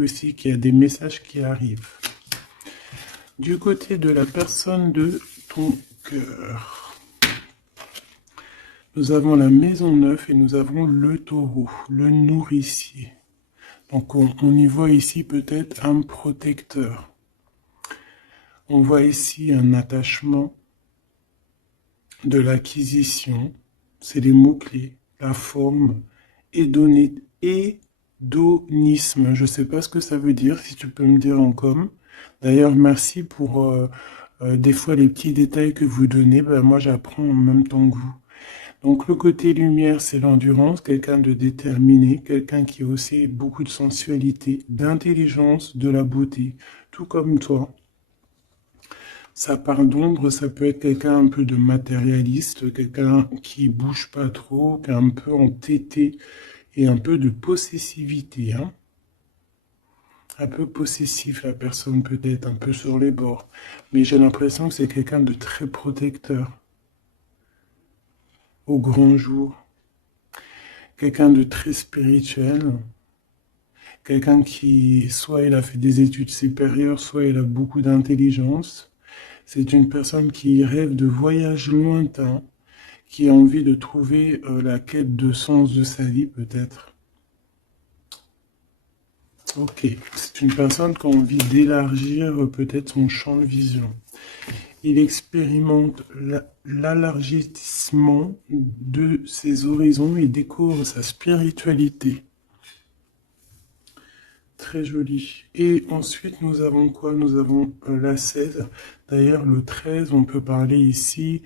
aussi qu'il y a des messages qui arrivent. Du côté de la personne de ton cœur, nous avons la maison 9 et nous avons le taureau, le nourricier. Donc on y voit ici peut-être un protecteur. On voit ici un attachement, de l'acquisition, c'est les mots-clés, la forme, hédonisme. Je ne sais pas ce que ça veut dire, si tu peux me dire en com. D'ailleurs, merci pour des fois les petits détails que vous donnez. Ben, moi, j'apprends en même temps que vous. Donc, le côté lumière, c'est l'endurance, quelqu'un de déterminé, quelqu'un qui a aussi beaucoup de sensualité, d'intelligence, de la beauté, tout comme toi. Ça parle d'ombre, ça peut être quelqu'un un peu de matérialiste, quelqu'un qui bouge pas trop, qui est un peu entêté et un peu de possessivité, hein. Un peu possessif, la personne peut-être un peu sur les bords. Mais j'ai l'impression que c'est quelqu'un de très protecteur. Au grand jour. Quelqu'un de très spirituel. Quelqu'un qui, soit il a fait des études supérieures, soit il a beaucoup d'intelligence. C'est une personne qui rêve de voyages lointains, qui a envie de trouver la quête de sens de sa vie, peut-être. Ok, c'est une personne qui a envie d'élargir peut-être son champ de vision. Il expérimente l'élargissement de ses horizons et découvre sa spiritualité. Très joli. Et ensuite, nous avons quoi? Nous avons la 16. D'ailleurs, le 13, on peut parler ici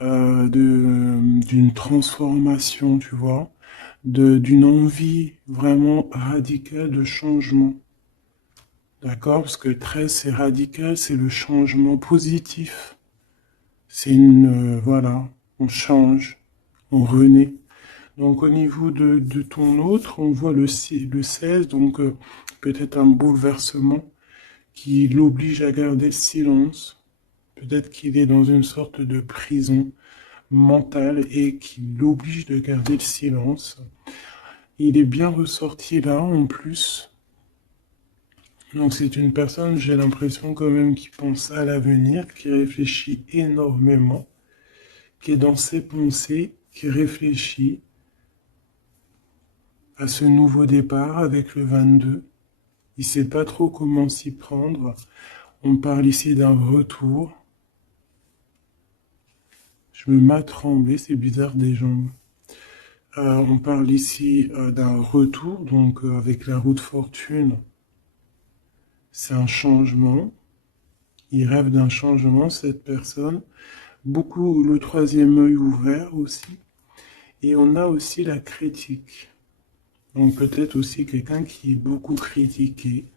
d'une transformation, tu vois, d'une envie vraiment radicale de changement. D'accord? Parce que le 13, c'est radical, c'est le changement positif. C'est voilà, on change, on renaît. Donc au niveau de ton autre, on voit le 16, donc peut-être un bouleversement qui l'oblige à garder le silence. Peut-être qu'il est dans une sorte de prison mentale et qui l'oblige de garder le silence. Il est bien ressorti là en plus. Donc c'est une personne, j'ai l'impression quand même, qui pense à l'avenir, qui réfléchit énormément, qui est dans ses pensées, qui réfléchit à ce nouveau départ avec le 22. Il sait pas trop comment s'y prendre. On parle ici d'un retour. Je me mets à trembler, c'est bizarre des jambes. On parle ici d'un retour, donc avec la roue de fortune. C'est un changement. Il rêve d'un changement, cette personne. Beaucoup le troisième œil ouvert aussi. Et on a aussi la critique. Donc peut-être aussi quelqu'un qui est beaucoup critiqué.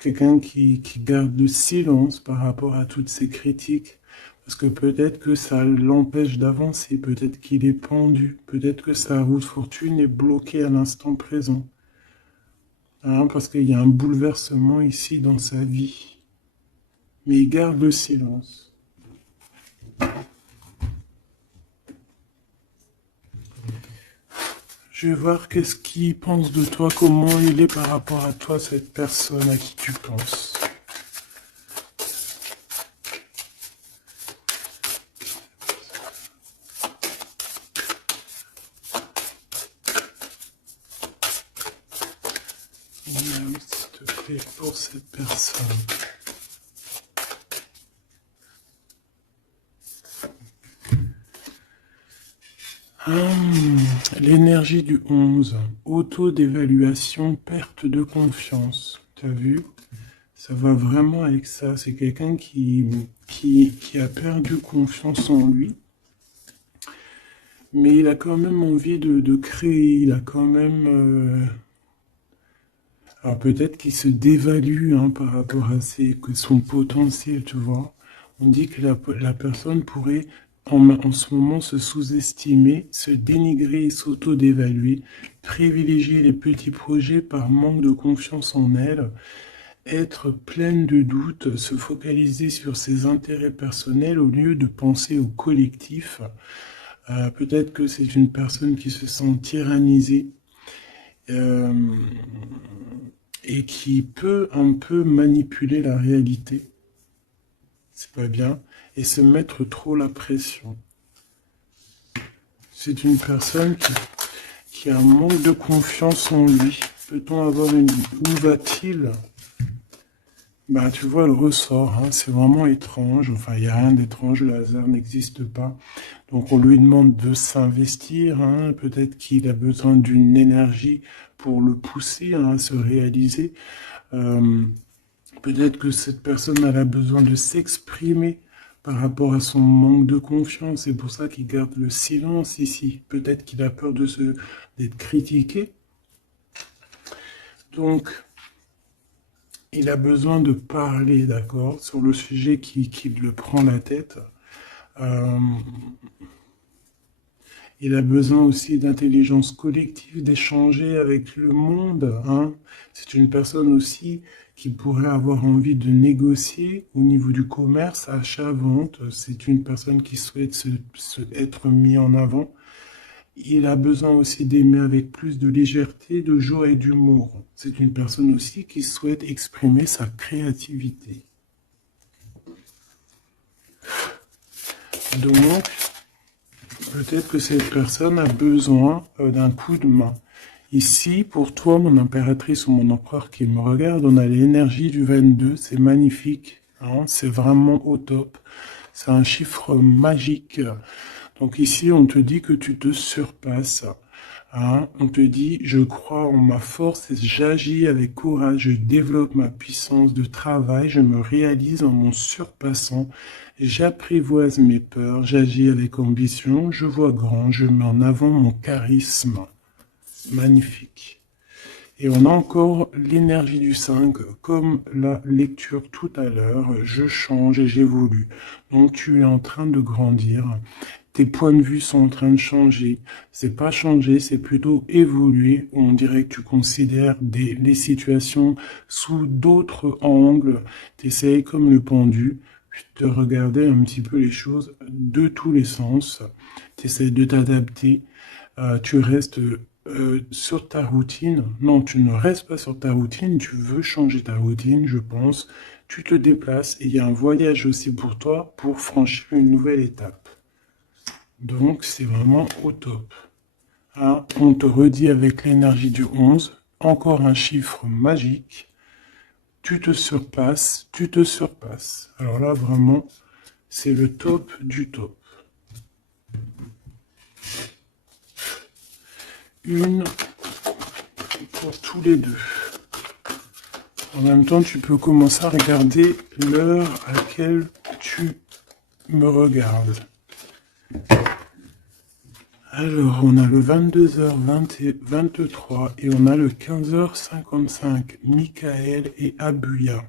Quelqu'un qui garde le silence par rapport à toutes ces critiques. Parce que peut-être que ça l'empêche d'avancer, peut-être qu'il est pendu, peut-être que sa roue de fortune est bloquée à l'instant présent. Hein, parce qu'il y a un bouleversement ici dans sa vie. Mais il garde le silence. Je vais voir qu'est-ce qu'il pense de toi, comment il est par rapport à toi, cette personne à qui tu penses. S'il te plaît, pour cette personne. L'énergie du 11, auto-d'évaluation, perte de confiance. Tu as vu? Ça va vraiment avec ça. C'est quelqu'un qui a perdu confiance en lui. Mais il a quand même envie de créer. Il a quand même... Alors peut-être qu'il se dévalue hein, par rapport à son potentiel, tu vois. On dit que la personne pourrait en ce moment se sous-estimer, se dénigrer et s'auto-dévaluer, privilégier les petits projets par manque de confiance en elle, être pleine de doutes, se focaliser sur ses intérêts personnels au lieu de penser au collectif. Peut-être que c'est une personne qui se sent tyrannisée. et qui peut un peu manipuler la réalité, c'est pas bien, et se mettre trop la pression. C'est une personne qui a un manque de confiance en lui. Peut-on avoir une... Où va-t-il? Bah, tu vois, le ressort, hein, c'est vraiment étrange. Enfin, il n'y a rien d'étrange, le hasard n'existe pas. Donc, on lui demande de s'investir. Hein, peut-être qu'il a besoin d'une énergie pour le pousser, hein, à se réaliser. Euh, Peut-être que cette personne elle a besoin de s'exprimer par rapport à son manque de confiance. C'est pour ça qu'il garde le silence ici. Peut-être qu'il a peur d'être critiqué. Donc, il a besoin de parler, d'accord, sur le sujet qui le prend la tête. Euh, il a besoin aussi d'intelligence collective, d'échanger avec le monde. Hein. C'est une personne aussi qui pourrait avoir envie de négocier au niveau du commerce, achat-vente. C'est une personne qui souhaite être mis en avant. Il a besoin aussi d'aimer avec plus de légèreté, de joie et d'humour. C'est une personne aussi qui souhaite exprimer sa créativité. Donc, peut-être que cette personne a besoin d'un coup de main. Ici, pour toi, mon impératrice ou mon empereur qui me regarde, on a l'énergie du 22, c'est magnifique, hein, c'est vraiment au top. C'est un chiffre magique. Donc ici, on te dit que tu te surpasses. Hein, on te dit, je crois en ma force et j'agis avec courage, je développe ma puissance de travail, je me réalise en mon surpassant, j'apprivoise mes peurs, j'agis avec ambition, je vois grand, je mets en avant mon charisme. Magnifique. Et on a encore l'énergie du 5, comme la lecture tout à l'heure, je change et j'évolue. Donc tu es en train de grandir, tes points de vue sont en train de changer. C'est pas changer, c'est plutôt évoluer. On dirait que tu considères les situations sous d'autres angles. Tu essayes comme le pendu de regarder un petit peu les choses de tous les sens. Tu essayes de t'adapter. Tu restes sur ta routine. Non, tu ne restes pas sur ta routine. Tu veux changer ta routine, je pense. Tu te déplaces et il y a un voyage aussi pour toi pour franchir une nouvelle étape. Donc, c'est vraiment au top. Hein, on te redit avec l'énergie du 11, encore un chiffre magique. Tu te surpasses, tu te surpasses. Alors là, vraiment, c'est le top du top. Une pour tous les deux. En même temps, tu peux commencer à regarder l'heure à laquelle tu me regardes. Alors, on a le 22h23 et on a le 15h55. Michael et Abuya.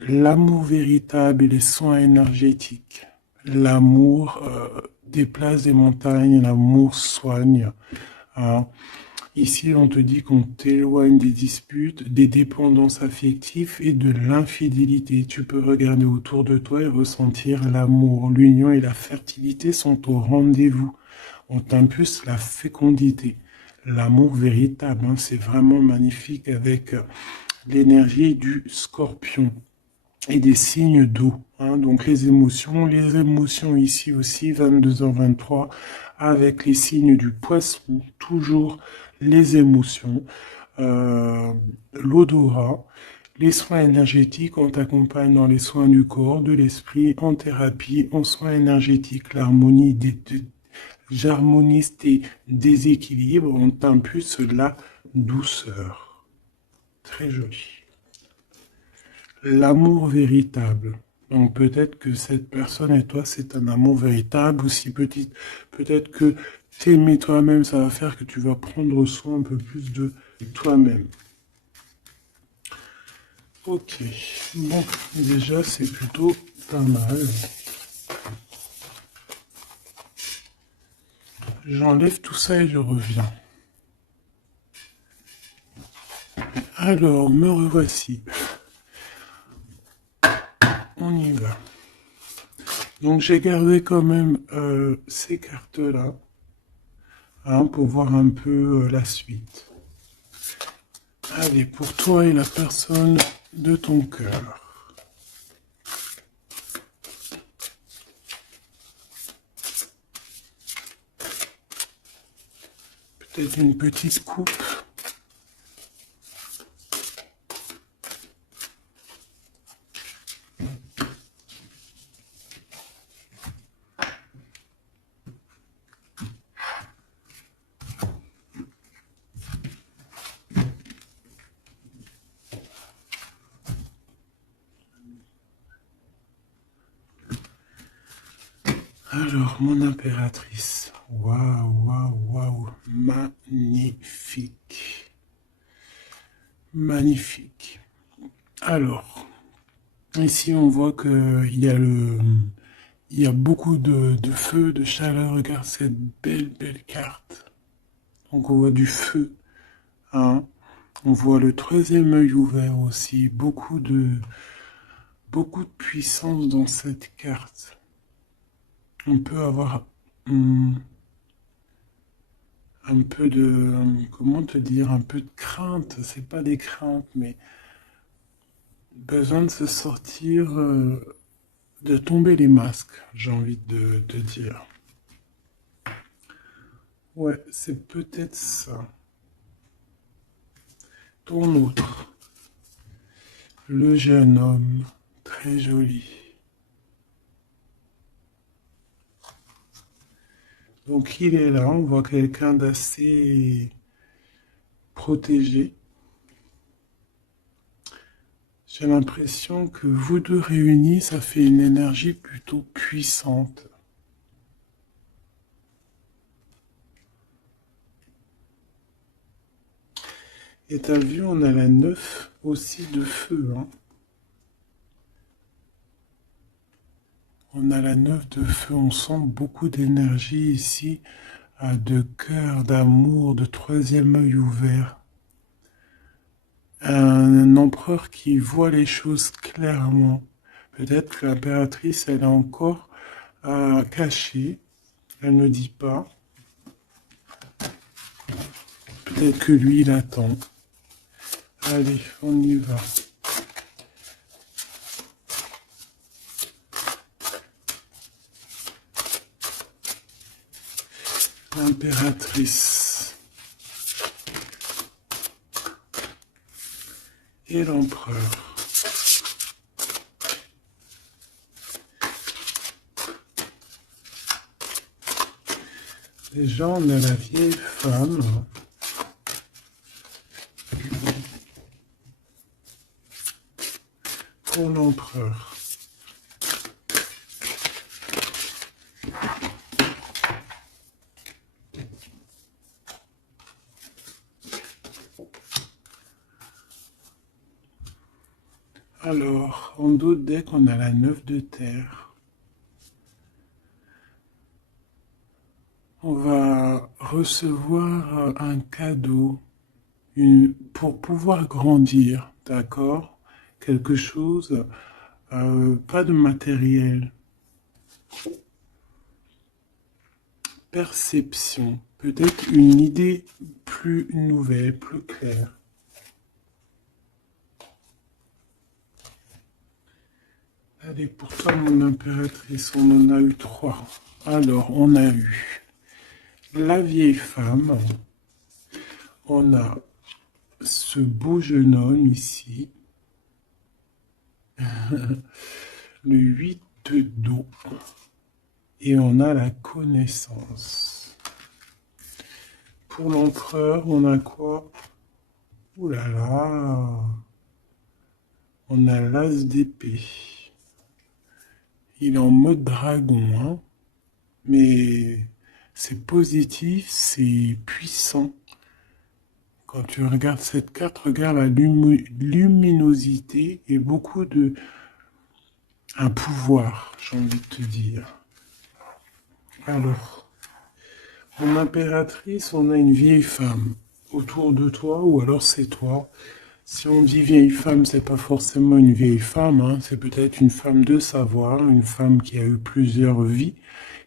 L'amour véritable et les soins énergétiques. L'amour déplace des montagnes, l'amour soigne. Hein. Ici, on te dit qu'on t'éloigne des disputes, des dépendances affectives et de l'infidélité. Tu peux regarder autour de toi et ressentir l'amour. L'union et la fertilité sont au rendez-vous. On t'impulse la fécondité. L'amour véritable, hein, c'est vraiment magnifique avec l'énergie du scorpion et des signes d'eau. Hein, donc les émotions ici aussi, 22h23, avec les signes du poisson, toujours les émotions, l'odorat, les soins énergétiques, on t'accompagne dans les soins du corps, de l'esprit, en thérapie, en soins énergétiques, j'harmonise tes déséquilibres, on t'impulse la douceur. Très joli. L'amour véritable. Donc peut-être que cette personne et toi, c'est un amour véritable, ou si peut-être que t'aimer toi-même, ça va faire que tu vas prendre soin un peu plus de toi-même. Ok, bon, déjà c'est plutôt pas mal. J'enlève tout ça et je reviens. Alors, me revoici. On y va. Donc j'ai gardé quand même ces cartes-là, hein, pour voir un peu la suite. Allez, pour toi et la personne de ton cœur. Peut-être une petite coupe. Alors, mon impératrice. Waouh, waouh, waouh. Magnifique. Magnifique. Alors, ici, on voit qu'il y a il y a beaucoup de feu, de chaleur. Regarde cette belle, belle carte. Donc, on voit du feu. Hein. On voit le troisième œil ouvert aussi. Beaucoup de puissance dans cette carte. On peut avoir un peu de, comment te dire, un peu de crainte. C'est pas des craintes, mais besoin de se sortir, de tomber les masques, j'ai envie de te dire. Ouais, c'est peut-être ça. Ton autre, le jeune homme, très joli. Donc il est là, on voit quelqu'un d'assez protégé. J'ai l'impression que vous deux réunis, ça fait une énergie plutôt puissante. Et t'as vu, on a la 9 aussi de feu. Hein. On a la 9 de feu, on sent beaucoup d'énergie ici, de cœur, d'amour, de troisième œil ouvert. Un empereur qui voit les choses clairement. Peut-être que l'impératrice, elle est encore cachée, elle ne dit pas. Peut-être que lui, il attend. Allez, on y va. L'impératrice et l'empereur. Déjà, on a la vieille femme. Pour l'empereur. Alors, en d'autres decks, on a la 9 de terre. On va recevoir un cadeau pour pouvoir grandir, d'accord? Quelque chose, pas de matériel. Perception, peut-être une idée plus nouvelle, plus claire. Allez, pour toi, mon impératrice, on en a eu 3. Alors, on a eu la vieille femme. On a ce beau jeune homme ici. Le 8 de dos. Et on a la connaissance. Pour l'empereur, on a quoi? Ouh là là. On a l'as d'épée. Il est en mode dragon, hein, mais c'est positif, c'est puissant. Quand tu regardes cette carte, regarde la luminosité et beaucoup de... un pouvoir, j'ai envie de te dire. Alors, mon impératrice, on a une vieille femme autour de toi, ou alors c'est toi. Si on dit vieille femme, c'est pas forcément une vieille femme, hein, c'est peut-être une femme de savoir, une femme qui a eu plusieurs vies,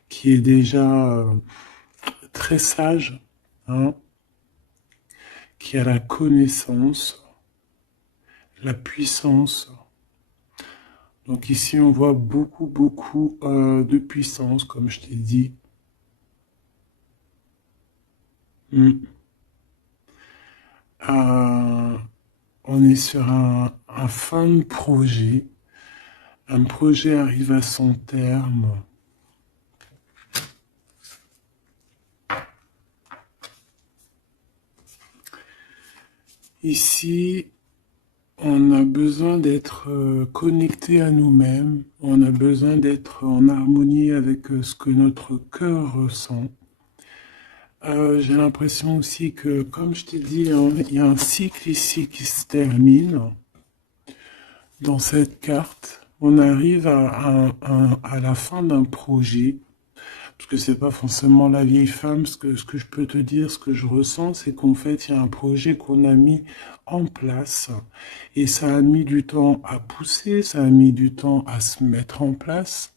qui est déjà très sage, hein, qui a la connaissance. la puissance. Donc ici, on voit beaucoup, beaucoup de puissance, comme je t'ai dit. Hmm. Euh, on est sur un fin de projet. Un projet arrive à son terme. Ici, on a besoin d'être connecté à nous-mêmes. On a besoin d'être en harmonie avec ce que notre cœur ressent. J'ai l'impression aussi que, comme je t'ai dit, il y a un cycle ici qui se termine. Dans cette carte, on arrive à la fin d'un projet, parce que c'est pas forcément la vieille femme. Ce que je peux te dire, ce que je ressens, c'est qu'en fait, il y a un projet qu'on a mis en place, et ça a mis du temps à pousser, ça a mis du temps à se mettre en place.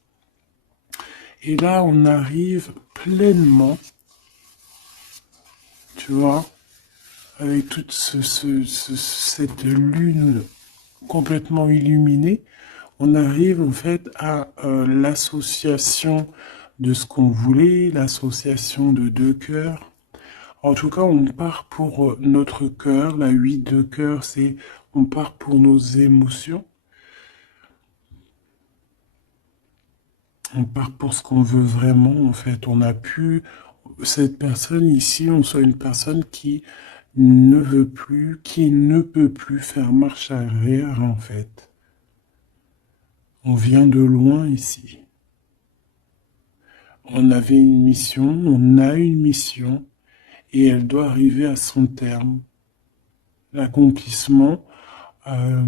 Et là, on arrive pleinement, tu vois, avec toute cette lune complètement illuminée, on arrive en fait à l'association de ce qu'on voulait, l'association de deux cœurs. En tout cas, on part pour notre cœur. La 8 de cœur, c'est on part pour nos émotions. On part pour ce qu'on veut vraiment, en fait. On a pu, cette personne ici, on soit une personne qui ne veut plus, qui ne peut plus faire marche arrière, en fait. On vient de loin ici. On avait une mission, on a une mission, et elle doit arriver à son terme. L'accomplissement euh,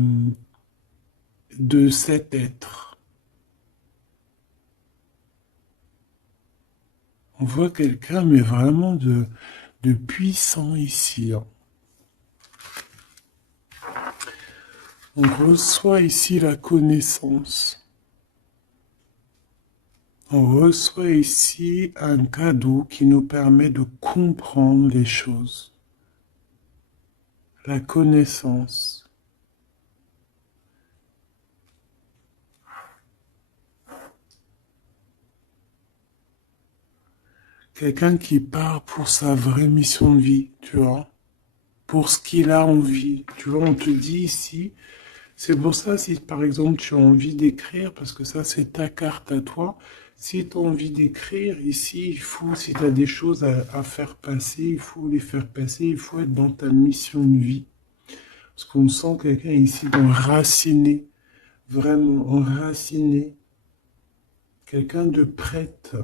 de cet être. On voit quelqu'un, mais vraiment de puissant ici. On reçoit ici la connaissance. On reçoit ici un cadeau qui nous permet de comprendre les choses. La connaissance. Quelqu'un qui part pour sa vraie mission de vie, tu vois, pour ce qu'il a envie. Tu vois, on te dit ici, c'est pour ça, si par exemple tu as envie d'écrire, parce que ça c'est ta carte à toi, si tu as envie d'écrire ici, il faut, si tu as des choses à faire passer, il faut les faire passer, il faut être dans ta mission de vie. Parce qu'on sent quelqu'un ici d'enraciné, vraiment enraciné, quelqu'un de prête,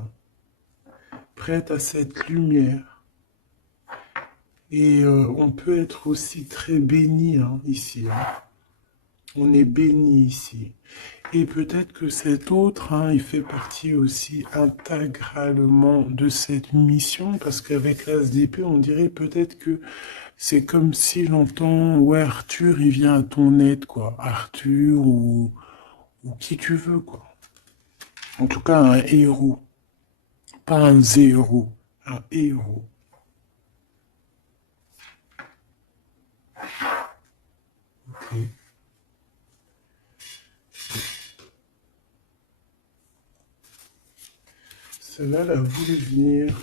prête à cette lumière. Et on peut être aussi très béni ici. On est béni ici. Et peut-être que cet autre, il fait partie aussi intégralement de cette mission, parce qu'avec l'As d'épée, on dirait peut-être que c'est comme si j'entends, ouais, Arthur, il vient à ton aide, quoi. Arthur ou qui tu veux, quoi. En tout cas, un héros. Pas un zéro, un héros. Ok. Celle-là, elle a voulu venir.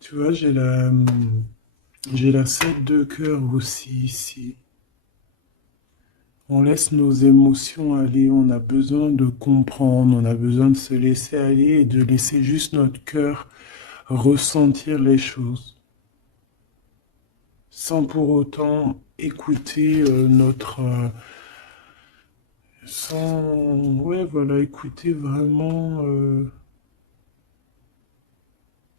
Tu vois, j'ai la 7 de cœur aussi ici. On laisse nos émotions aller, on a besoin de comprendre, on a besoin de se laisser aller et de laisser juste notre cœur ressentir les choses, sans pour autant écouter ouais, voilà, écouter vraiment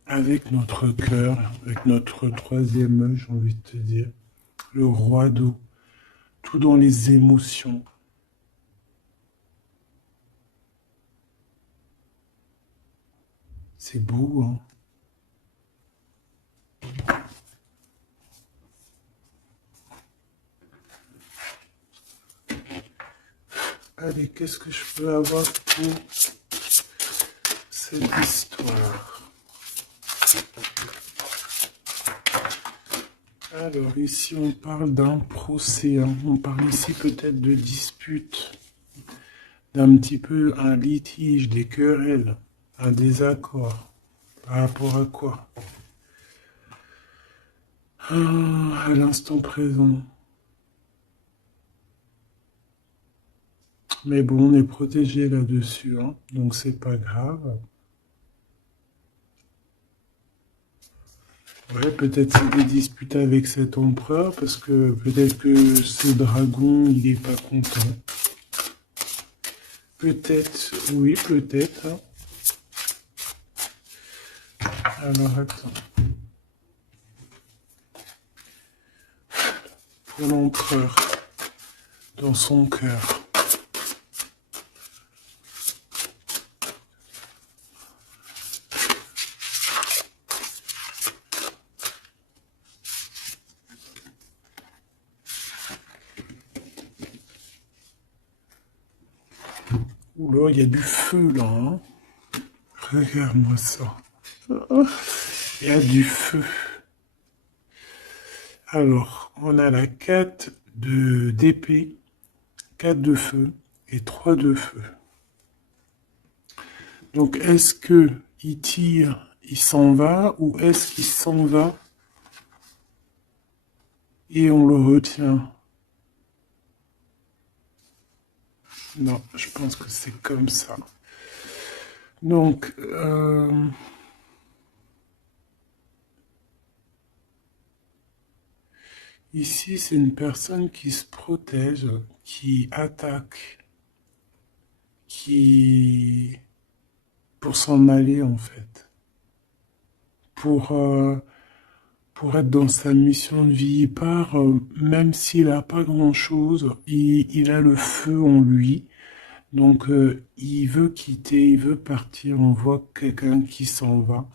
avec notre cœur, avec notre troisième œil, j'ai envie de te dire, le roi d'eau, tout dans les émotions. C'est beau, hein. Allez, qu'est-ce que je peux avoir pour cette histoire? Alors, ici, on parle d'un procès, hein. On parle ici peut-être de dispute, d'un petit peu un litige, des querelles, un désaccord. Par rapport à quoi? Ah, à l'instant présent. Mais bon, on est protégé là-dessus, hein, donc c'est pas grave. Ouais, peut-être c'est des disputes avec cet empereur, parce que peut-être que ce dragon, il est pas content. Peut-être, oui, peut-être, hein. Alors, attends. Pour l'empereur, dans son cœur. Oula, il y a du feu là, hein. Regarde-moi ça. Il y a du feu. Alors, on a la 4 d'épée, 4 de feu et 3 de feu. Donc, est-ce que il tire, il s'en va, ou est-ce qu'il s'en va et on le retient? Non, je pense que c'est comme ça. Donc, ici, c'est une personne qui se protège, qui attaque, qui... pour s'en aller, en fait. Pour, euh, pour être dans sa mission de vie, il part, même s'il n'a pas grand-chose, il a le feu en lui. Donc, il veut quitter, il veut partir. On voit quelqu'un qui s'en va.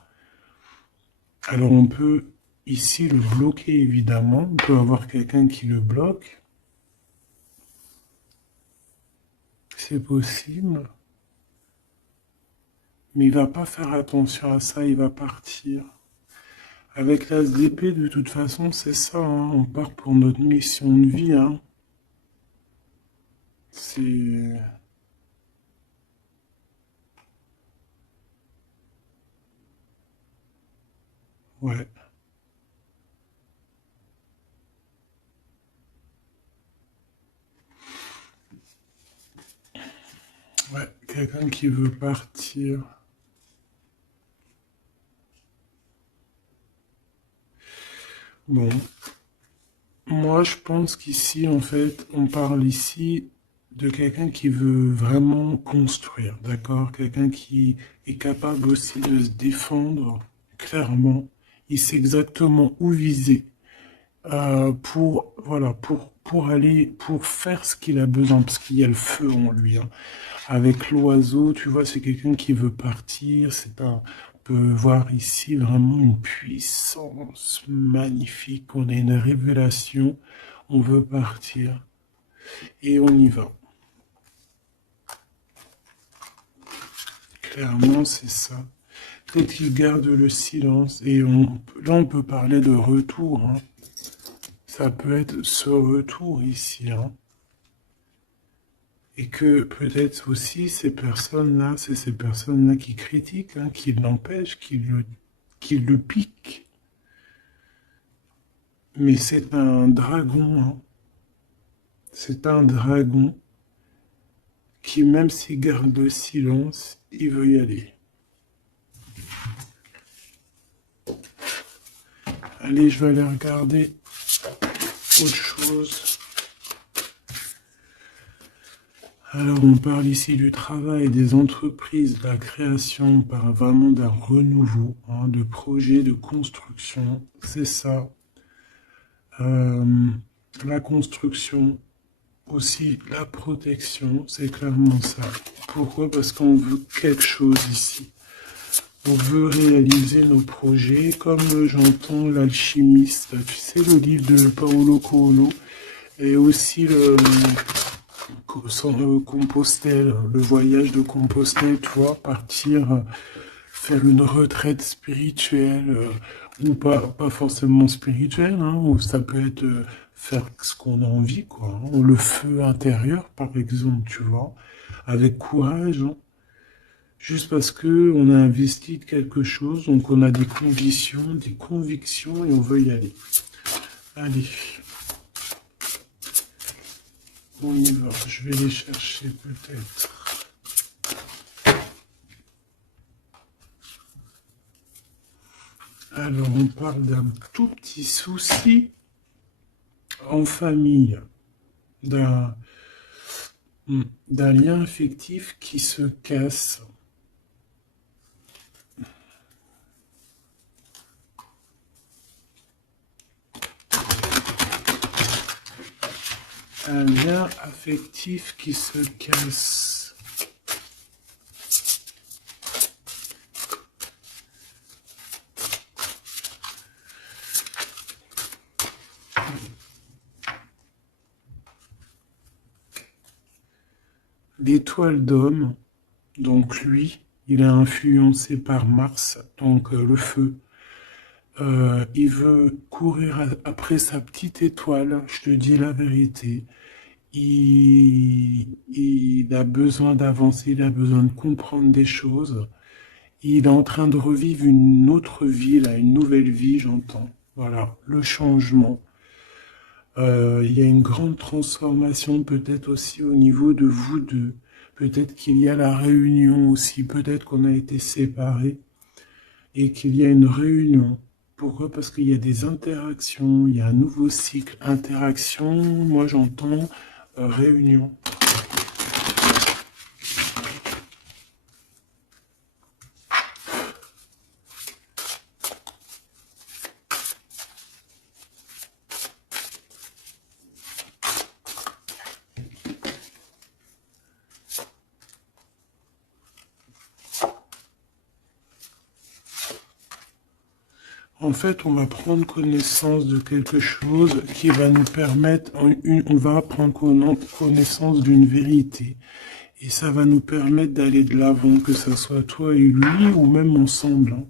Alors, on peut ici le bloquer, évidemment. On peut avoir quelqu'un qui le bloque. C'est possible. Mais il va pas faire attention à ça, il va partir. Avec l'as d'épée, de toute façon, c'est ça, hein. On part pour notre mission de vie, hein. C'est... Ouais. Ouais, quelqu'un qui veut partir. Bon, moi je pense qu'ici, en fait, on parle ici de quelqu'un qui veut vraiment construire, d'accord? Quelqu'un qui est capable aussi de se défendre clairement. Il sait exactement où viser pour, voilà, pour aller, pour faire ce qu'il a besoin, parce qu'il y a le feu en lui, hein. Avec l'oiseau, tu vois, c'est quelqu'un qui veut partir. On peut voir ici vraiment une puissance magnifique. On a une révélation. On veut partir et on y va. Clairement, c'est ça. Peut-être qu'il garde le silence et là, on peut parler de retour, hein. Ça peut être ce retour ici, hein. Et que peut-être aussi ces personnes-là, c'est ces personnes-là qui critiquent, hein, qui l'empêchent, qui le piquent. Mais c'est un dragon, hein. C'est un dragon qui, même s'il garde le silence, il veut y aller. Allez, je vais aller regarder autre chose. Alors, on parle ici du travail, des entreprises, de la création, on parle vraiment d'un renouveau, hein, de projets, de construction. C'est ça. La construction, aussi la protection, c'est clairement ça. Pourquoi? Parce qu'on veut quelque chose ici. On veut réaliser nos projets, comme j'entends l'alchimiste, tu sais, le livre de Paulo Coelho, et aussi Compostelle, le voyage de Compostelle, tu vois, partir, faire une retraite spirituelle, ou pas forcément spirituelle, hein, ou ça peut être faire ce qu'on a envie, quoi, hein. Le feu intérieur, par exemple, tu vois, avec courage, hein. Juste parce que on a investi de quelque chose, donc on a des convictions et on veut y aller. Allez, on y va. Je vais les chercher peut-être. Alors, on parle d'un tout petit souci en famille, d'un d'un lien affectif qui se casse. Un lien affectif qui se casse. L'étoile d'homme, donc lui, il est influencé par Mars, donc le feu. Il veut courir après sa petite étoile, je te dis la vérité. Il a besoin d'avancer, il a besoin de comprendre des choses. Il est en train de revivre une autre vie, là, une nouvelle vie, j'entends. Voilà, le changement. Il y a une grande transformation peut-être aussi au niveau de vous deux. Peut-être qu'il y a la réunion aussi, peut-être qu'on a été séparés et qu'il y a une réunion. Pourquoi? Parce qu'il y a des interactions, il y a un nouveau cycle. Interaction, moi j'entends réunion. En fait, on va prendre connaissance de quelque chose qui va nous permettre, on va prendre connaissance d'une vérité. Et ça va nous permettre d'aller de l'avant, que ce soit toi et lui, ou même ensemble, hein.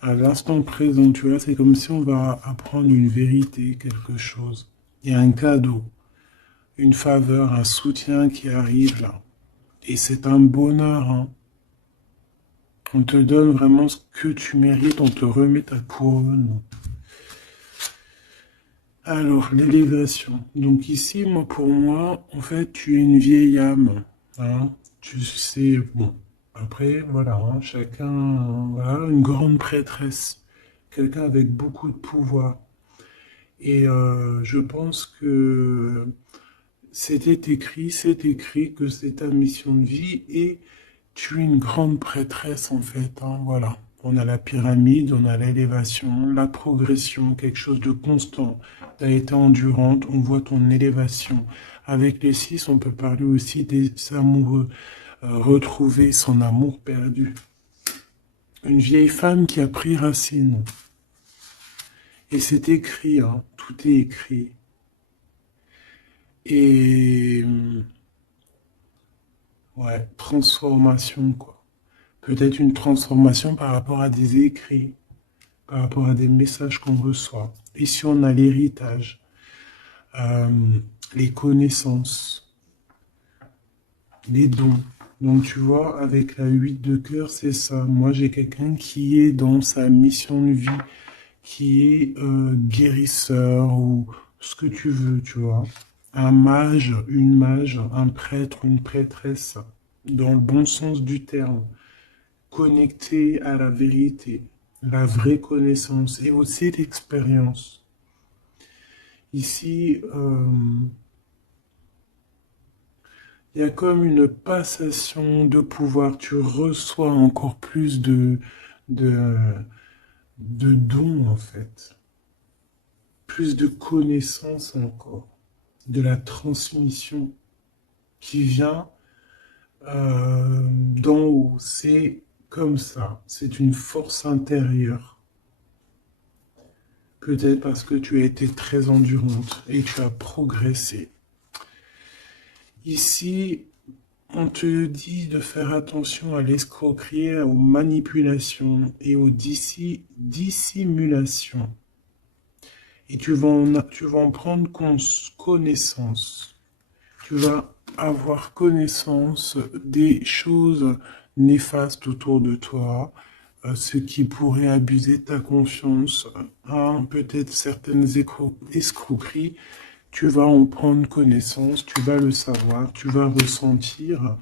À l'instant présent, tu vois, c'est comme si on va apprendre une vérité, quelque chose. Il y a un cadeau, une faveur, un soutien qui arrive là. Et c'est un bonheur, hein. On te donne vraiment ce que tu mérites, on te remet ta couronne. Alors, l'élévation. Donc ici, moi, pour moi, en fait, tu es une vieille âme, hein. Tu sais, bon, après, voilà, hein, chacun, voilà, une grande prêtresse, quelqu'un avec beaucoup de pouvoir. Et je pense que c'est écrit que c'est ta mission de vie et tu es une grande prêtresse en fait, hein, voilà. On a la pyramide, on a l'élévation, la progression, quelque chose de constant. Tu as été endurante, on voit ton élévation. Avec les 6, on peut parler aussi des amoureux, retrouver son amour perdu. Une vieille femme qui a pris racine. Et c'est écrit, hein, tout est écrit. Et ouais, transformation, quoi. Peut-être une transformation par rapport à des écrits, par rapport à des messages qu'on reçoit. Ici, on a l'héritage, les connaissances, les dons. Donc, tu vois, avec la 8 de cœur, c'est ça. Moi, j'ai quelqu'un qui est dans sa mission de vie, qui est guérisseur ou ce que tu veux, tu vois. Un mage, un prêtre, une prêtresse, dans le bon sens du terme, connecté à la vérité, la vraie connaissance et aussi l'expérience. Ici, il y a comme une passation de pouvoir. Tu reçois encore plus de, de dons, en fait. Plus de connaissances encore. De la transmission qui vient d'en haut. C'est comme ça. C'est une force intérieure. Peut-être parce que tu as été très endurante et tu as progressé. Ici, On te dit de faire attention à l'escroquerie, aux manipulations et aux dissimulations. Et tu vas en prendre connaissance. Tu vas avoir connaissance des choses néfastes autour de toi, ce qui pourrait abuser ta confiance, hein, peut-être certaines escroqueries. Tu vas en prendre connaissance, tu vas le savoir, tu vas ressentir.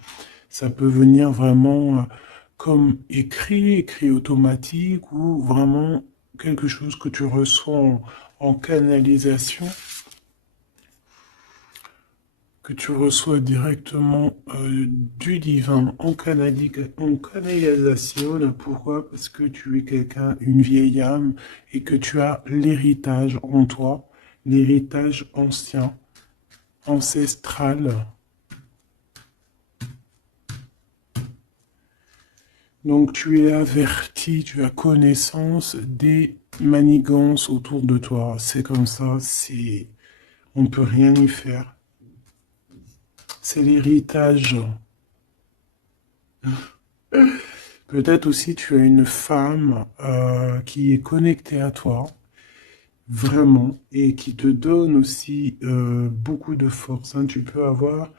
Ça peut venir vraiment comme écrit automatique ou vraiment quelque chose que tu reçois en canalisation, que tu reçois directement du divin en canalisation. Pourquoi? Parce que tu es quelqu'un, une vieille âme, et que tu as l'héritage en toi, l'héritage ancien, ancestral. Donc tu es averti, tu as connaissance des manigances autour de toi. C'est comme ça, on ne peut rien y faire. C'est l'héritage. Peut-être aussi tu as une femme qui est connectée à toi, vraiment, et qui te donne aussi beaucoup de force, hein. Tu peux avoir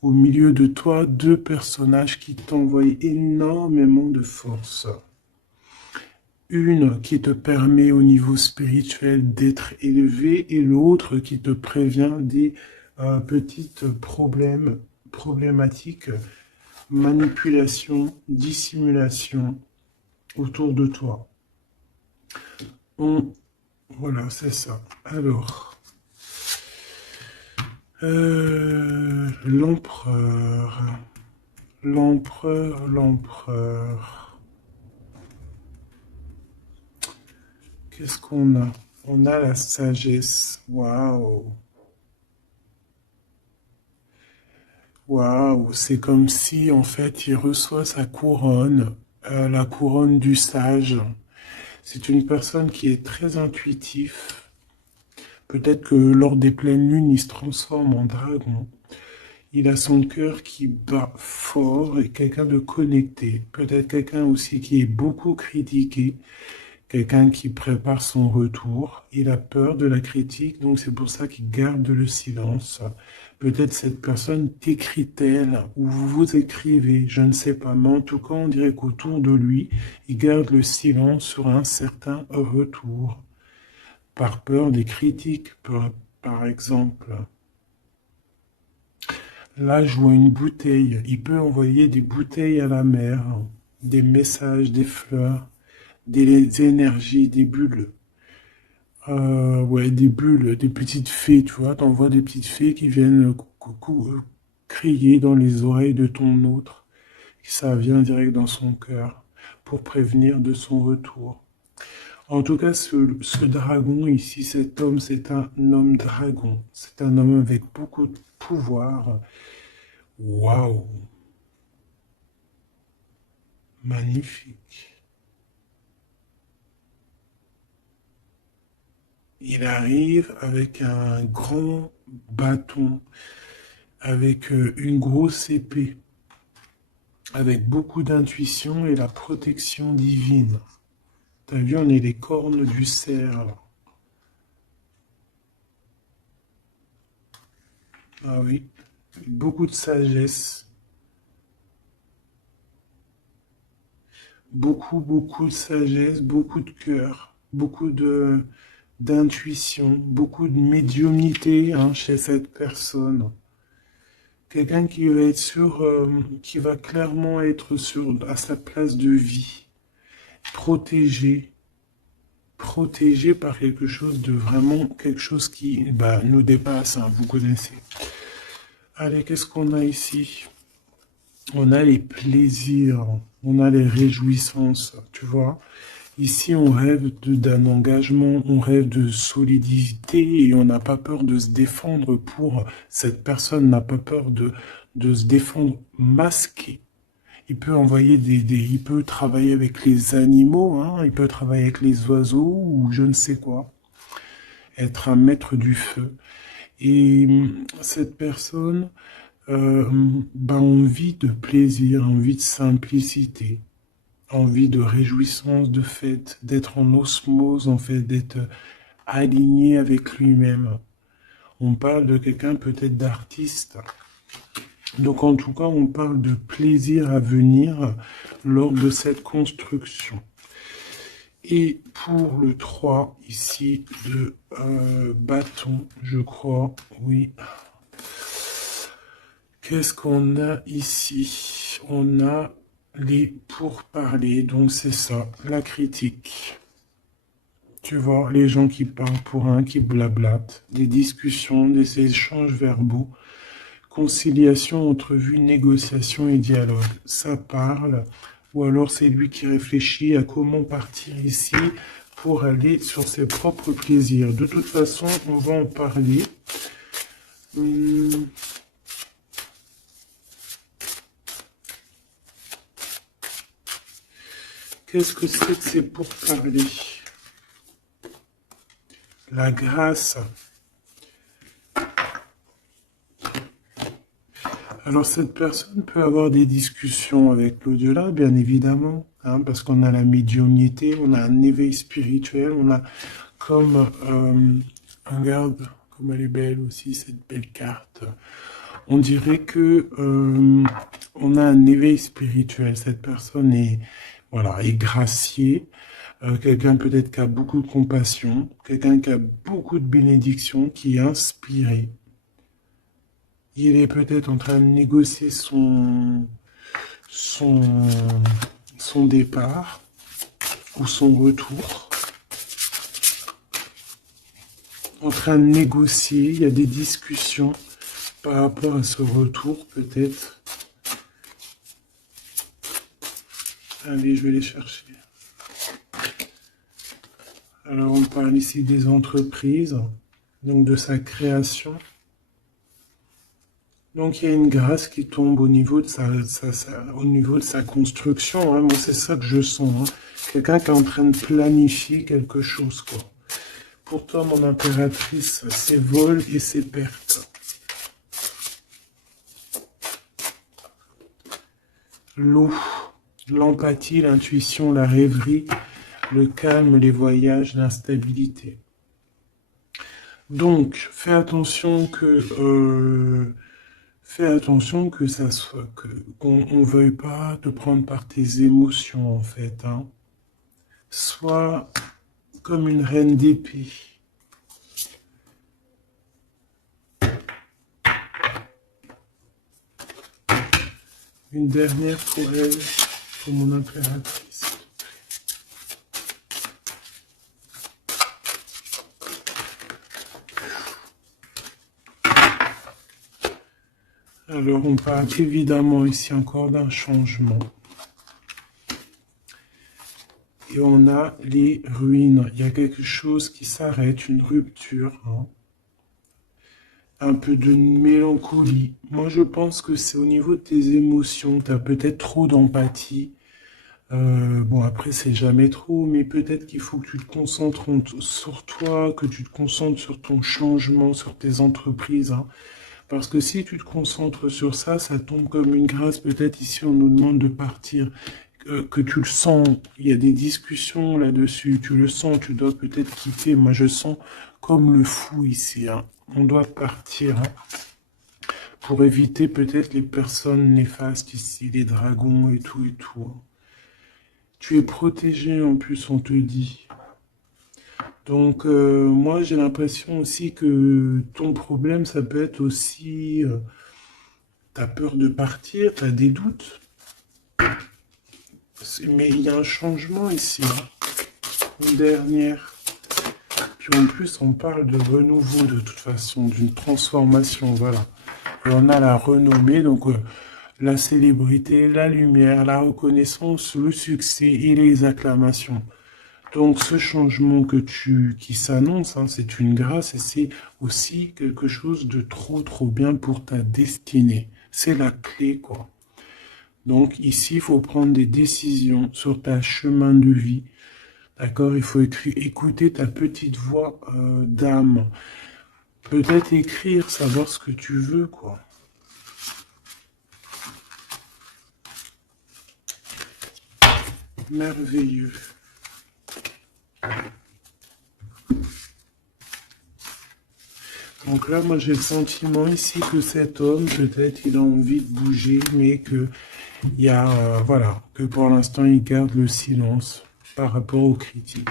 au milieu de toi deux personnages qui t'envoient énormément de force. Une qui te permet au niveau spirituel d'être élevé et l'autre qui te prévient des petites problématiques, manipulation, dissimulation autour de toi. Voilà, c'est ça. Alors, l'empereur, l'empereur. Qu'est-ce qu'on a? On a la sagesse. Waouh! Waouh! C'est comme si, en fait, il reçoit sa couronne, la couronne du sage. C'est une personne qui est très intuitif. Peut-être que lors des pleines lunes, il se transforme en dragon. Il a son cœur qui bat fort et quelqu'un de connecté. Peut-être quelqu'un aussi qui est beaucoup critiqué. Quelqu'un qui prépare son retour. Il a peur de la critique, donc c'est pour ça qu'il garde le silence. Peut-être cette personne t'écrit-elle, ou vous vous écrivez, je ne sais pas, mais en tout cas, on dirait qu'autour de lui, il garde le silence sur un certain retour, par peur des critiques, par exemple. Là, je vois une bouteille. Il peut envoyer des bouteilles à la mer, des messages, des fleurs, des énergies, des bulles. Ouais, des bulles, des petites fées, tu vois. T'envoies des petites fées qui viennent crier dans les oreilles de ton autre. Ça vient direct dans son cœur pour prévenir de son retour. En tout cas, ce dragon ici, cet homme, c'est un homme dragon. C'est un homme avec beaucoup de pouvoir. Waouh! Magnifique. Il arrive avec un grand bâton, avec une grosse épée, avec beaucoup d'intuition et la protection divine. T'as vu, on est les cornes du cerf. Ah oui, beaucoup de sagesse, beaucoup de sagesse, beaucoup de cœur, beaucoup de d'intuition, beaucoup de médiumnité, hein, chez cette personne. Quelqu'un qui va être qui va clairement être à sa place de vie, protégé, protégé par quelque chose de vraiment, quelque chose qui nous dépasse, hein, vous connaissez. Allez, qu'est-ce qu'on a ici? On a les plaisirs, on a les réjouissances, tu vois. Ici, on rêve d'un engagement, on rêve de solidité et on n'a pas peur de se défendre cette personne n'a pas peur de se défendre masqué. Il peut envoyer il peut travailler avec les animaux, hein, il peut travailler avec les oiseaux ou je ne sais quoi. Être un maître du feu. Et cette personne envie de plaisir, envie de simplicité, envie de réjouissance, de fête, d'être en osmose, en fait, d'être aligné avec lui-même. On parle de quelqu'un peut-être d'artiste. Donc en tout cas, on parle de plaisir à venir lors de cette construction. Et pour le 3, ici, de bâton, je crois, oui. Qu'est-ce qu'on a ici? On a les pourparlers, donc c'est ça, la critique. Tu vois, les gens qui parlent pour un, qui blablatent, des discussions, des échanges verbaux, conciliation, entrevue, négociation et dialogue. Ça parle, ou alors c'est lui qui réfléchit à comment partir ici pour aller sur ses propres plaisirs. De toute façon, on va en parler. Qu'est-ce que c'est que c'est pour parler? La grâce. Alors cette personne peut avoir des discussions avec l'au-delà, bien évidemment, hein, parce qu'on a la médiumnité, on a un éveil spirituel, on a comme, regarde comme elle est belle aussi, cette belle carte. On dirait que on a un éveil spirituel. Cette personne est, voilà, est graciée. Quelqu'un peut-être qui a beaucoup de compassion, quelqu'un qui a beaucoup de bénédiction, qui est inspiré. Il est peut-être en train de négocier son départ ou son retour. En train de négocier, il y a des discussions par rapport à ce retour peut-être. Allez, je vais les chercher. Alors, on parle ici des entreprises, donc de sa création. Donc, il y a une grâce qui tombe au niveau de sa construction. Hein. Moi, c'est ça que je sens. Hein. Quelqu'un qui est en train de planifier quelque chose, quoi. Pourtant, mon impératrice, ses vols et ses pertes. L'eau, l'empathie, l'intuition, la rêverie, le calme, les voyages, l'instabilité. Donc, fais attention que ça soit qu'on ne veuille pas te prendre par tes émotions en fait. Hein. Sois comme une reine d'épée. Une dernière pour elle, pour mon impératrice. Alors, on parle évidemment ici encore d'un changement. Et on a les ruines. Il y a quelque chose qui s'arrête, une rupture. Hein. Un peu de mélancolie. Moi, je pense que c'est au niveau de tes émotions. Tu as peut-être trop d'empathie. Bon, après, c'est jamais trop, mais peut-être qu'il faut que tu te concentres sur toi, que tu te concentres sur ton changement, sur tes entreprises. Hein. Parce que si tu te concentres sur ça, ça tombe comme une grâce. Peut-être ici, on nous demande de partir, que tu le sens. Il y a des discussions là-dessus. Tu le sens, tu dois peut-être quitter. Moi, je sens comme le fou ici. Hein. On doit partir hein, pour éviter peut-être les personnes néfastes ici, les dragons et tout et tout. Hein. Tu es protégé en plus, on te dit. Donc, moi, j'ai l'impression aussi que ton problème, ça peut être aussi... t'as peur de partir, t'as des doutes. Mais il y a un changement ici. Hein. Une dernière. Puis en plus, on parle de renouveau de toute façon, d'une transformation, voilà. Et on a la renommée, donc la célébrité, la lumière, la reconnaissance, le succès et les acclamations. Donc ce changement qui s'annonce, hein, c'est une grâce et c'est aussi quelque chose de trop bien pour ta destinée. C'est la clé, quoi. Donc ici, il faut prendre des décisions sur ta chemin de vie. D'accord? Il faut écouter ta petite voix d'âme. Peut-être écrire, savoir ce que tu veux, quoi. merveilleux. Donc là, moi, j'ai le sentiment ici que cet homme, peut-être, il a envie de bouger, mais que il y a, voilà, que pour l'instant, il garde le silence par rapport aux critiques.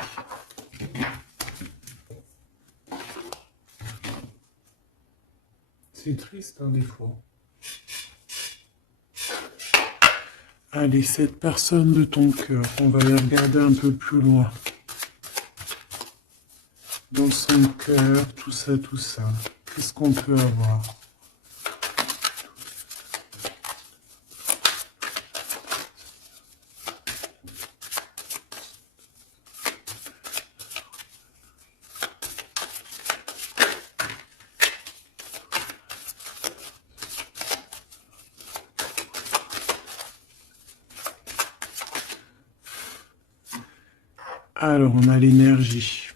C'est triste, hein, des fois. Allez, cette personne de ton cœur, on va la regarder un peu plus loin. Dans son cœur, tout ça, tout ça. Qu'est-ce qu'on peut avoir? Alors, on a l'énergie.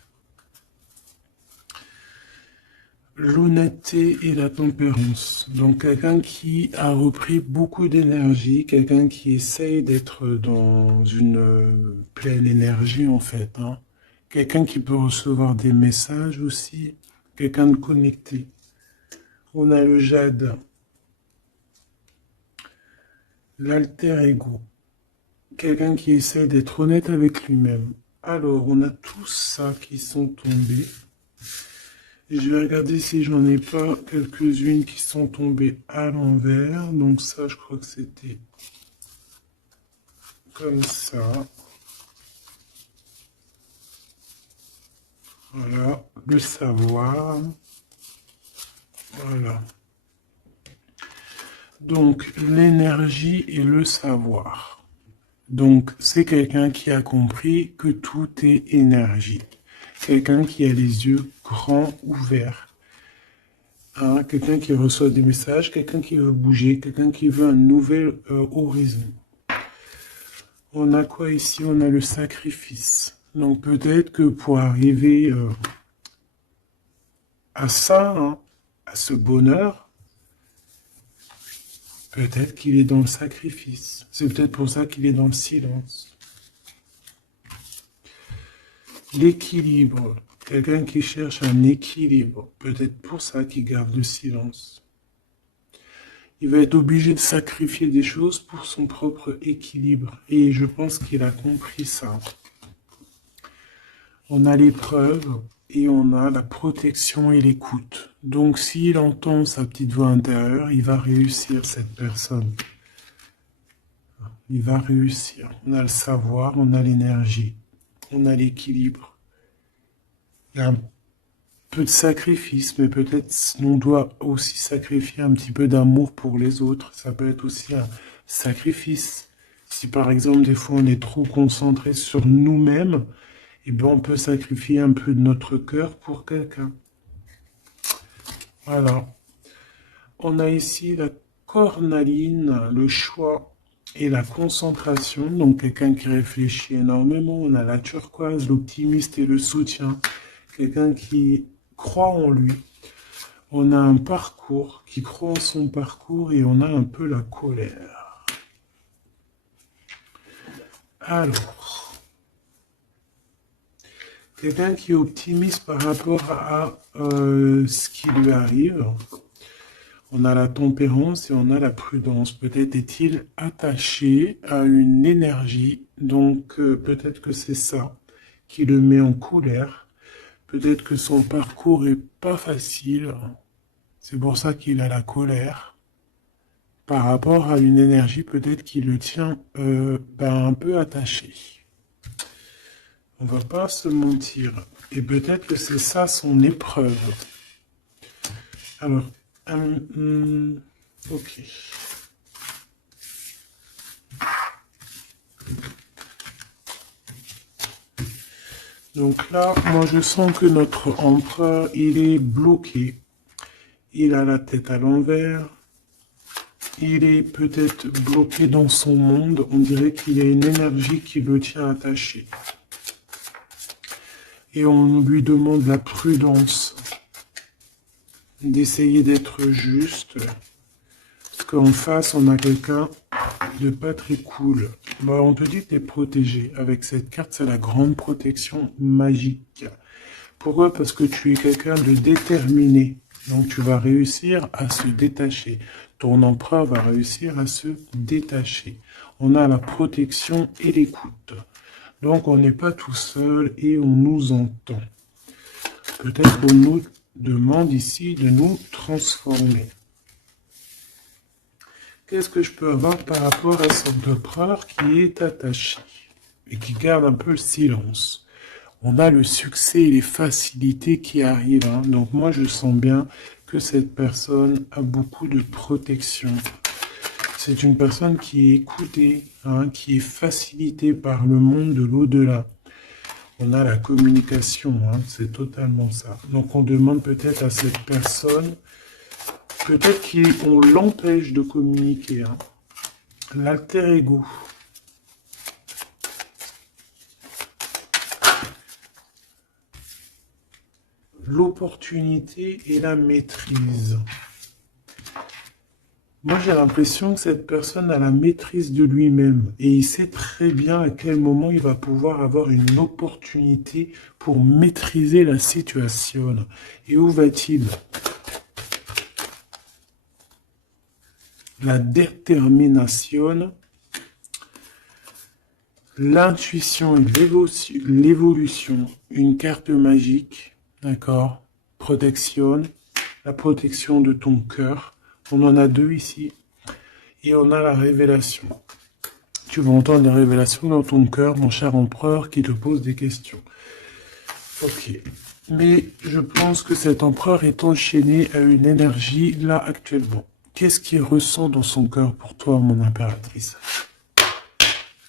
L'honnêteté et la tempérance. Donc, quelqu'un qui a repris beaucoup d'énergie, quelqu'un qui essaye d'être dans une pleine énergie, en fait. Hein. Quelqu'un qui peut recevoir des messages aussi. Quelqu'un de connecté. On a le jade. L'alter ego. Quelqu'un qui essaye d'être honnête avec lui-même. Alors, on a tous ça qui sont tombés. Et je vais regarder si j'en ai pas quelques-unes qui sont tombées à l'envers. Donc ça, je crois que c'était comme ça. Voilà, le savoir. Voilà. Donc, l'énergie et le savoir. Donc, c'est quelqu'un qui a compris que tout est énergie. Quelqu'un qui a les yeux grands ouverts. Hein, quelqu'un qui reçoit des messages, quelqu'un qui veut bouger, quelqu'un qui veut un nouvel horizon. On a quoi ici? On a le sacrifice. Donc peut-être que pour arriver à ça, hein, à ce bonheur, peut-être qu'il est dans le sacrifice. C'est peut-être pour ça qu'il est dans le silence. L'équilibre. Quelqu'un qui cherche un équilibre. Peut-être pour ça qu'il garde le silence. Il va être obligé de sacrifier des choses pour son propre équilibre. Et je pense qu'il a compris ça. On a l'épreuve et on a la protection et l'écoute. Donc s'il entend sa petite voix intérieure, il va réussir, cette personne. Il va réussir. On a le savoir, on a l'énergie, on a l'équilibre. Il y a un peu de sacrifice, mais peut-être on doit aussi sacrifier un petit peu d'amour pour les autres. Ça peut être aussi un sacrifice. Si par exemple, des fois, on est trop concentré sur nous-mêmes, eh bien, on peut sacrifier un peu de notre cœur pour quelqu'un. Voilà. On a ici la cornaline, le choix et la concentration. Donc, quelqu'un qui réfléchit énormément. On a la turquoise, l'optimiste et le soutien. Quelqu'un qui croit en lui. On a un parcours, qui croit en son parcours, et on a un peu la colère. Alors, quelqu'un qui est optimiste par rapport à ce qui lui arrive. On a la tempérance et on a la prudence. Peut-être est-il attaché à une énergie, donc peut-être que c'est ça qui le met en colère. Peut-être que son parcours est pas facile. C'est pour ça qu'il a la colère. Par rapport à une énergie, peut-être qui le tient un peu attaché. On va pas se mentir. Et peut-être que c'est ça son épreuve. Alors, ok. Donc là, moi je sens que notre empereur, il est bloqué. Il a la tête à l'envers. Il est peut-être bloqué dans son monde. On dirait qu'il y a une énergie qui le tient attaché. Et on lui demande la prudence, d'essayer d'être juste, Parce qu'en face, on a quelqu'un de pas très cool. Bon, on te dit que tu es protégé. Avec cette carte, c'est la grande protection magique. Pourquoi? Parce que tu es quelqu'un de déterminé. Donc tu vas réussir à se détacher. Ton empereur va réussir à se détacher. On a la protection et l'écoute. Donc on n'est pas tout seul et on nous entend. Peut-être qu'on nous demande ici de nous transformer. Qu'est-ce que je peux avoir par rapport à cet empereur qui est attaché et qui garde un peu le silence? On a le succès et les facilités qui arrivent. Hein. Donc moi, je sens bien que cette personne a beaucoup de protection. C'est une personne qui est écoutée, hein, qui est facilitée par le monde de l'au-delà. On a la communication, hein, c'est totalement ça. Donc on demande peut-être à cette personne, peut-être qu'on l'empêche de communiquer. Hein. L'alter ego. L'opportunité et la maîtrise. Moi, j'ai l'impression que cette personne a la maîtrise de lui-même et il sait très bien à quel moment il va pouvoir avoir une opportunité pour maîtriser la situation. Et où va-t-il? La détermination, l'intuition et l'évolution, une carte magique, d'accord? Protection, la protection de ton cœur. On en a deux ici. Et on a la révélation. Tu vas entendre les révélations dans ton cœur, mon cher empereur, qui te pose des questions. Ok. Mais je pense que cet empereur est enchaîné à une énergie là actuellement. Qu'est-ce qu'il ressent dans son cœur pour toi, mon impératrice?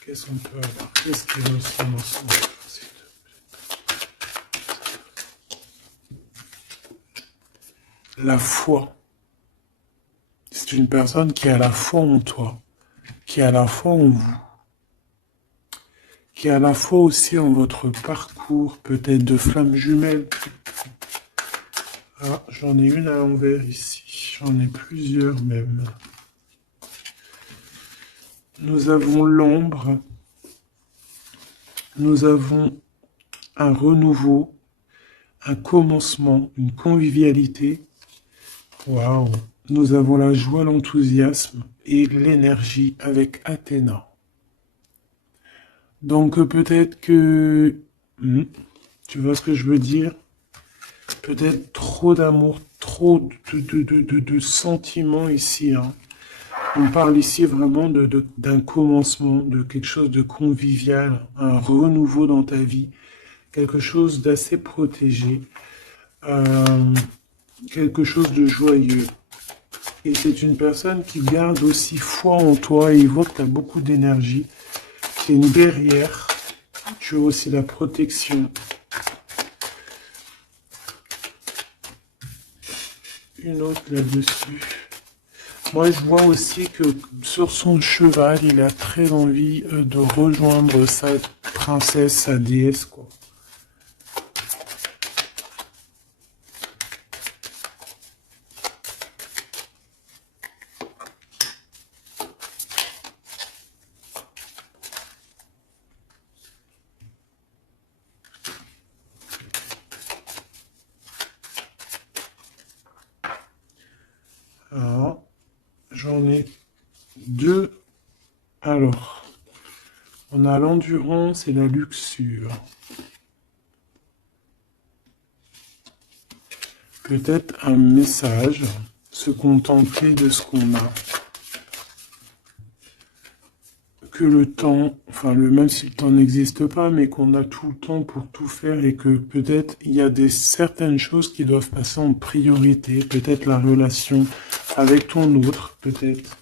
Qu'est-ce qu'on peut avoir? Qu'est-ce qu'il ressent dans son cœur? La foi. C'est une personne qui a la foi en toi, qui a la foi en vous, qui a la foi aussi en votre parcours, peut-être de flammes jumelles. Ah, j'en ai une à l'envers ici, j'en ai plusieurs même. Nous avons l'ombre, nous avons un renouveau, un commencement, une convivialité. Waouh! Nous avons la joie, l'enthousiasme et l'énergie avec Athéna. Donc peut-être que... tu vois ce que je veux dire? Peut-être trop d'amour, trop de sentiments ici. Hein. On parle ici vraiment d'un commencement, de quelque chose de convivial, un renouveau dans ta vie, quelque chose d'assez protégé, quelque chose de joyeux. Et c'est une personne qui garde aussi foi en toi et il voit que tu as beaucoup d'énergie. C'est une guerrière. Tu as aussi la protection. Une autre là-dessus. Moi, je vois aussi que sur son cheval, il a très envie de rejoindre sa princesse, sa déesse, quoi. Alors, j'en ai deux. Alors, on a l'endurance et la luxure. Peut-être un message, se contenter de ce qu'on a. Que le temps, enfin même si le temps n'existe pas, mais qu'on a tout le temps pour tout faire et que peut-être il y a certaines choses qui doivent passer en priorité. Peut-être la relation avec ton autre, peut-être.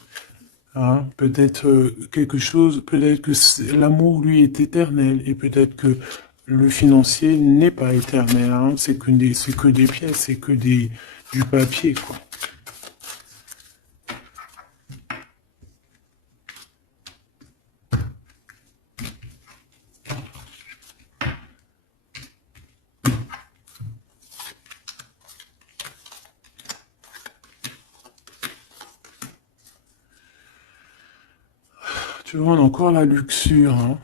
Hein, peut-être quelque chose, peut-être que l'amour lui est éternel et peut-être que le financier n'est pas éternel. Hein, c'est que des pièces, c'est que du papier, quoi. Tu vois, on a encore la luxure, hein.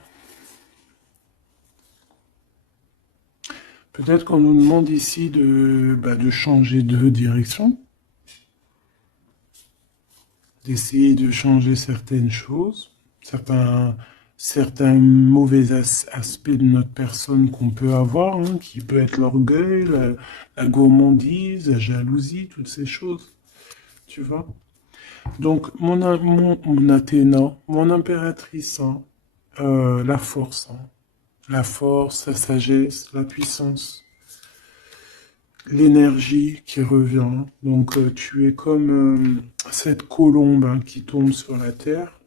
Peut-être qu'on nous demande ici de changer de direction, d'essayer de changer certaines choses, certains mauvais aspects de notre personne qu'on peut avoir, hein, qui peut être l'orgueil, la gourmandise, la jalousie, toutes ces choses, tu vois. Donc, mon Athéna, mon impératrice, hein, hein, la force, la sagesse, la puissance, l'énergie qui revient. Donc, tu es comme cette colombe, hein, qui tombe sur la terre.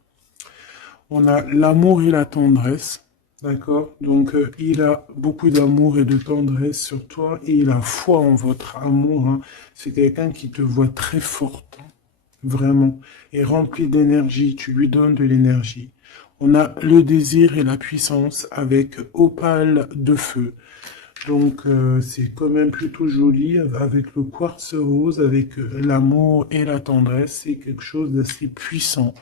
On a l'amour et la tendresse, d'accord? Donc, il a beaucoup d'amour et de tendresse sur toi et il a foi en votre amour, hein. C'est quelqu'un qui te voit très forte, hein, vraiment, et rempli d'énergie. Tu lui donnes de l'énergie. On a le désir et la puissance avec opale de feu. Donc, c'est quand même plutôt joli avec le quartz rose, avec l'amour et la tendresse. C'est quelque chose d'assez puissant,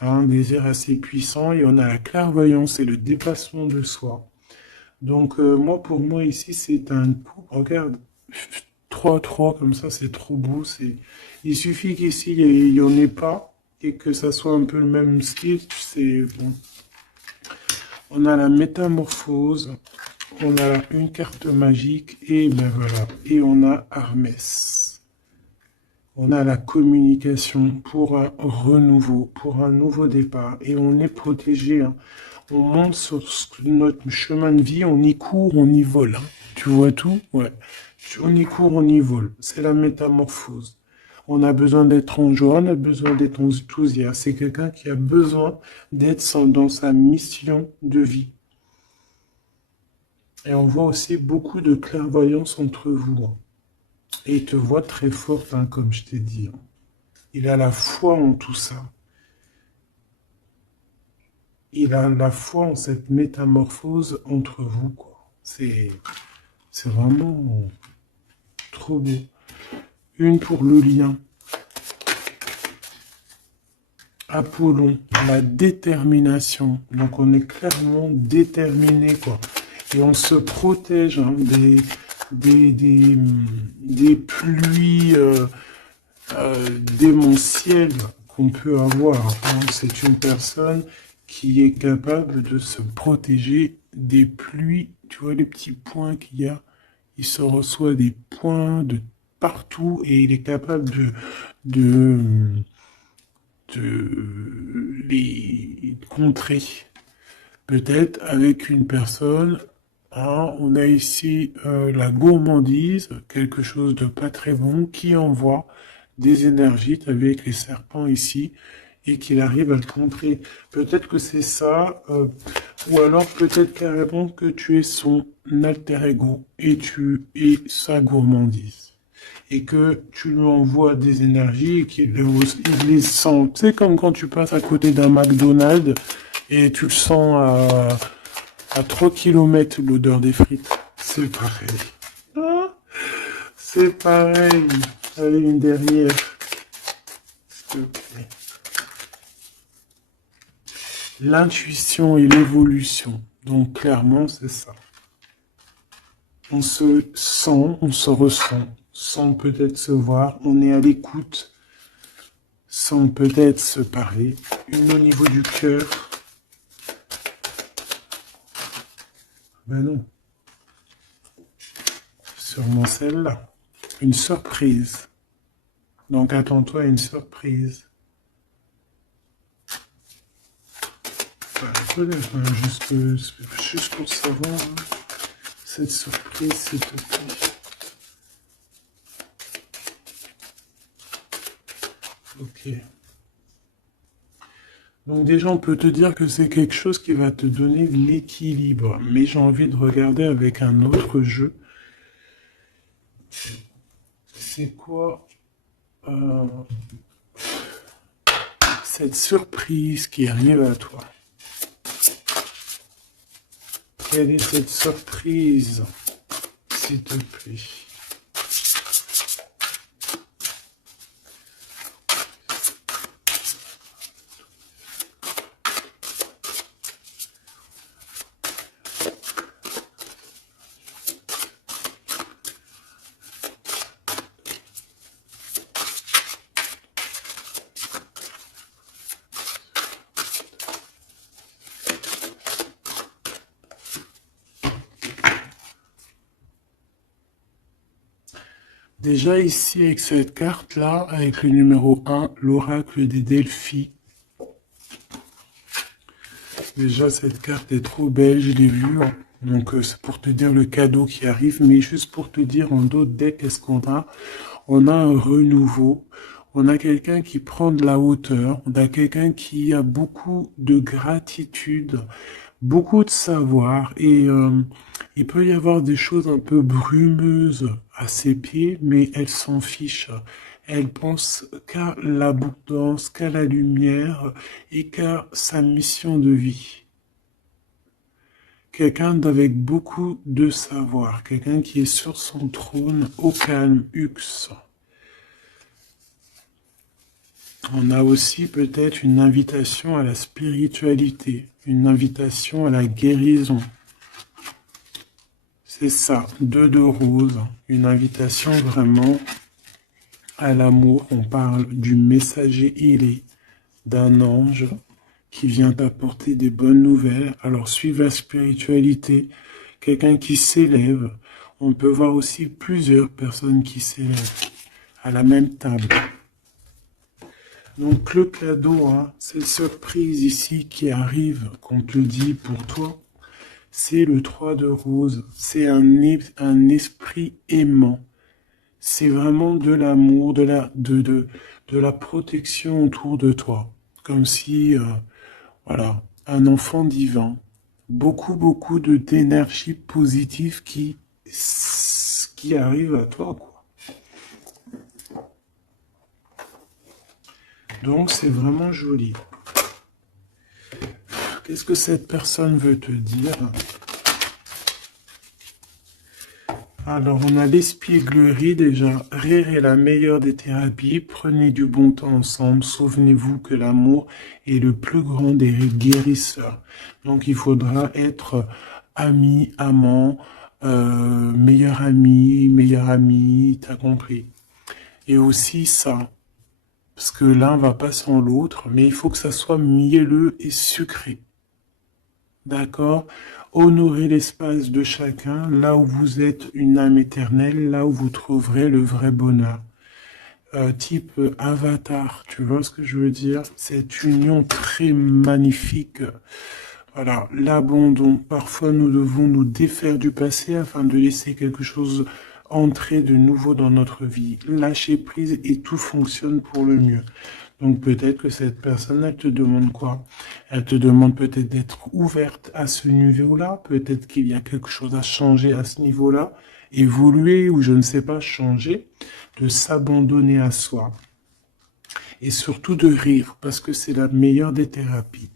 un désir assez puissant. Et on a la clairvoyance et le dépassement de soi. Donc, pour moi, ici, c'est un coup. Regarde, 3-3 comme ça, c'est trop beau. Il suffit qu'ici, il n'y en ait pas et que ça soit un peu le même style. C'est bon. On a la métamorphose. On a une carte magique et ben voilà. Et on a Hermès. On a la communication pour un renouveau, pour un nouveau départ. Et on est protégé, hein. On monte sur notre chemin de vie, on y court, on y vole, hein. Tu vois tout? Ouais. On y court, on y vole. C'est la métamorphose. On a besoin d'être en joie, on a besoin d'être enthousiaste. C'est quelqu'un qui a besoin d'être dans sa mission de vie. Et on voit aussi beaucoup de clairvoyance entre vous, hein. Et il te voit très forte, hein, comme je t'ai dit, hein. Il a la foi en tout ça. Il a la foi en cette métamorphose entre vous, quoi. C'est vraiment trop beau. Une pour le lien. Apollon, la détermination. Donc on est clairement déterminé, quoi. Et on se protège, hein, des pluies démentielles qu'on peut avoir, hein. C'est une personne qui est capable de se protéger des pluies. Tu vois les petits points qu'il y a? Il se reçoit des points de partout et il est capable de, de les contrer. Peut-être avec une personne, hein, on a ici la gourmandise, quelque chose de pas très bon, qui envoie des énergies avec les serpents ici, et qu'il arrive à le contrer. Peut-être que c'est ça, ou alors peut-être carrément que tu es son alter ego, et tu es sa gourmandise. Et que tu lui envoies des énergies et qu'il les sent. C'est comme quand tu passes à côté d'un McDonald's et tu le sens à 3 km l'odeur des frites. C'est pareil. Ah, c'est pareil. Allez, une dernière. S'il te plaît. L'intuition et l'évolution. Donc clairement, c'est ça. On se sent, on se ressent, sans peut-être se voir. On est à l'écoute, sans peut-être se parler. Une au niveau du cœur. Ben non. Sûrement celle-là. Une surprise. Donc attends-toi à une surprise. Juste pour savoir, hein, cette surprise, s'il te plaît. Ok. Donc déjà, on peut te dire que c'est quelque chose qui va te donner l'équilibre. Mais j'ai envie de regarder avec un autre jeu. C'est quoi cette surprise qui arrive à toi? Quelle est cette surprise, s'il te plaît? Déjà ici, avec cette carte-là, avec le numéro 1, l'oracle des Delphi. Déjà, cette carte est trop belle, je l'ai vue, hein. Donc, c'est pour te dire le cadeau qui arrive, mais juste pour te dire en d'autres decks, qu'est-ce qu'on a? On a un renouveau, on a quelqu'un qui prend de la hauteur, on a quelqu'un qui a beaucoup de gratitude, beaucoup de savoir, et il peut y avoir des choses un peu brumeuses à ses pieds, mais elle s'en fiche. Elle pense qu'à l'abondance, qu'à la lumière et qu'à sa mission de vie. Quelqu'un d'avec beaucoup de savoir, quelqu'un qui est sur son trône au calme, Hux. On a aussi peut-être une invitation à la spiritualité, une invitation à la guérison. C'est ça, 2 de rose, une invitation vraiment à l'amour. On parle du messager ailé, d'un ange qui vient t'apporter des bonnes nouvelles. Alors suive la spiritualité, quelqu'un qui s'élève. On peut voir aussi plusieurs personnes qui s'élèvent à la même table. Donc le cadeau, hein, cette surprise ici qui arrive, qu'on te dit pour toi, c'est le 3 de rose. C'est un esprit aimant. C'est vraiment de l'amour, de la protection autour de toi. Comme si, voilà, un enfant divin. Beaucoup d'énergie positive qui arrive à toi, quoi. Donc, c'est vraiment joli. Qu'est-ce que cette personne veut te dire? Alors, on a l'espièglerie déjà. Rire est la meilleure des thérapies. Prenez du bon temps ensemble. Souvenez-vous que l'amour est le plus grand des guérisseurs. Donc, il faudra être ami, amant, meilleur ami, t'as compris. Et aussi ça, parce que l'un va pas sans l'autre, mais il faut que ça soit mielleux et sucré. D'accord? Honorez l'espace de chacun, là où vous êtes une âme éternelle, là où vous trouverez le vrai bonheur. Type avatar, tu vois ce que je veux dire? Cette union très magnifique. Voilà, l'abandon. Parfois, nous devons nous défaire du passé afin de laisser quelque chose entrer de nouveau dans notre vie. Lâcher prise et tout fonctionne pour le mieux. Donc peut-être que cette personne, elle te demande quoi? Elle te demande peut-être d'être ouverte à ce niveau-là. Peut-être qu'il y a quelque chose à changer à ce niveau-là. Évoluer ou je ne sais pas, changer. De s'abandonner à soi. Et surtout de rire parce que c'est la meilleure des thérapies.